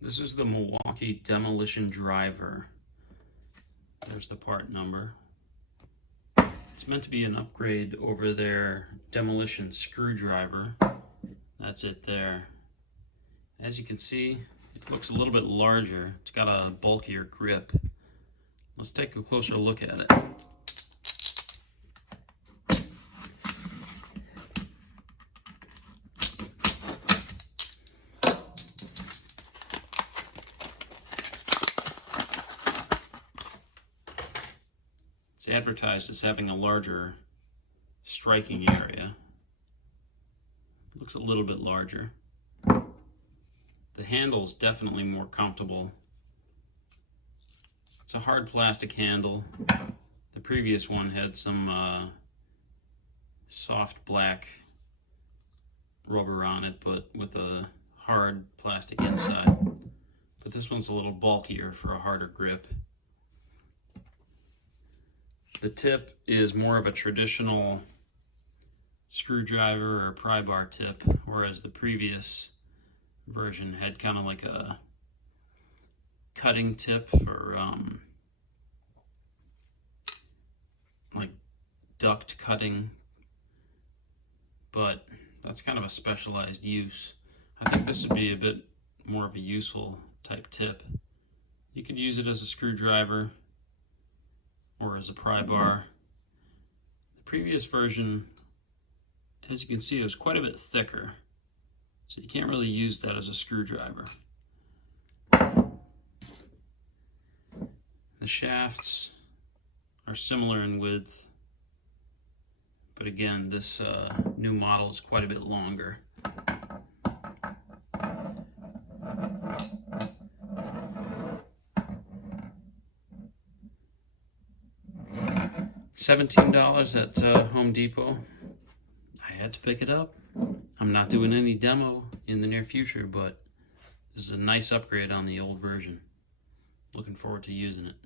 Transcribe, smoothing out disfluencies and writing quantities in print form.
This is the Milwaukee Demolition driver. There's the part number. It's meant to be an upgrade over their Demolition screwdriver. That's it there. As you can see, it looks a little bit larger. It's got a bulkier grip. Let's take a closer look at it. It's advertised as having a larger striking area. Looks a little bit larger. The handle's definitely more comfortable. It's a hard plastic handle. The previous one had some soft black rubber on it, but with a hard plastic inside. But this one's a little bulkier for a harder grip. The tip is more of a traditional screwdriver or pry bar tip, whereas the previous version had kind of like a cutting tip for like duct cutting, but that's kind of a specialized use. I think this would be a bit more of a useful type tip. You could use it as a screwdriver or as a pry bar. The previous version, as you can see, it was quite a bit thicker, so you can't really use that as a screwdriver. The shafts are similar in width, but again, this new model is quite a bit longer. $17 at Home Depot. I had to pick it up. I'm not doing any demo in the near future, but this is a nice upgrade on the old version. Looking forward to using it.